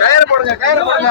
கயிறு போடுங்க கயிறு போடுங்க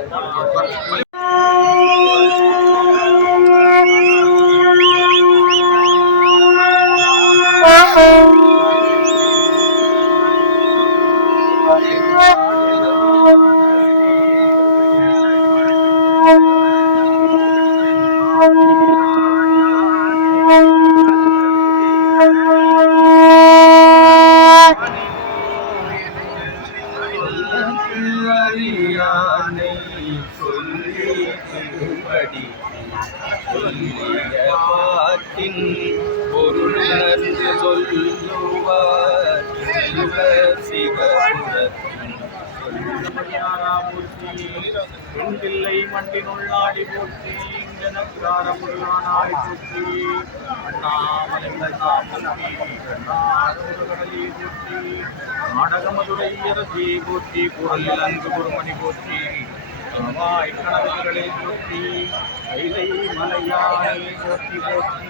கயிறு அறியானை சொல்லி திருப்படி சொல்லிய பாட்டின் பொருளர்ந்து சொல்லுவார். சிவ சிவபுரத்தின் பிள்ளை மண்டினுள்ளாடி போற்றி இங்கனக்காரமுள்ளானாய் சுற்றி அண்ணாமலை போற்றி குரலில் அன்பு குருமணி போற்றி. ஆவாய் கனவுகளே போற்றி கைலை மலையாய் போற்றி போற்றி.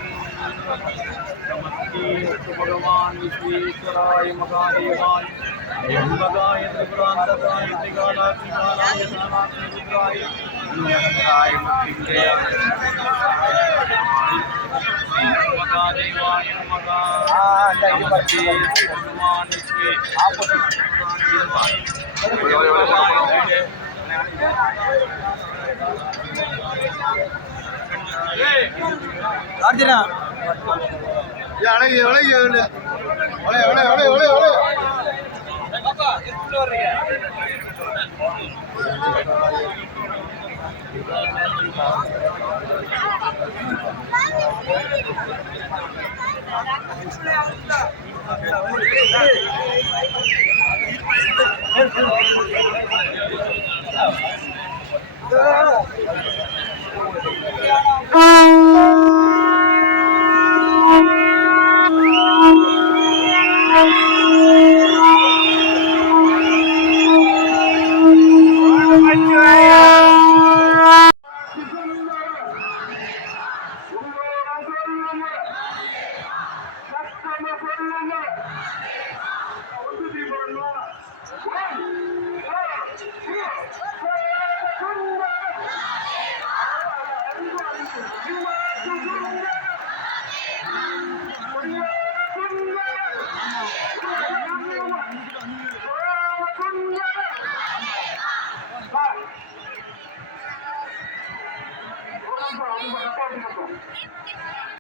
நமஸ்தே பகவான் விஸ்வேஸ்வராய மகாதேவாய். திரிபுராந்தகாய மகாதேவாய நமஸ்தே பகவான் விஸ்வேஸ்வராய அர்ஜுனா அழகு அழகு. அழகு அழகு அழகு அழகு அழகு. Thank you. Yeah. সহজ হবে না।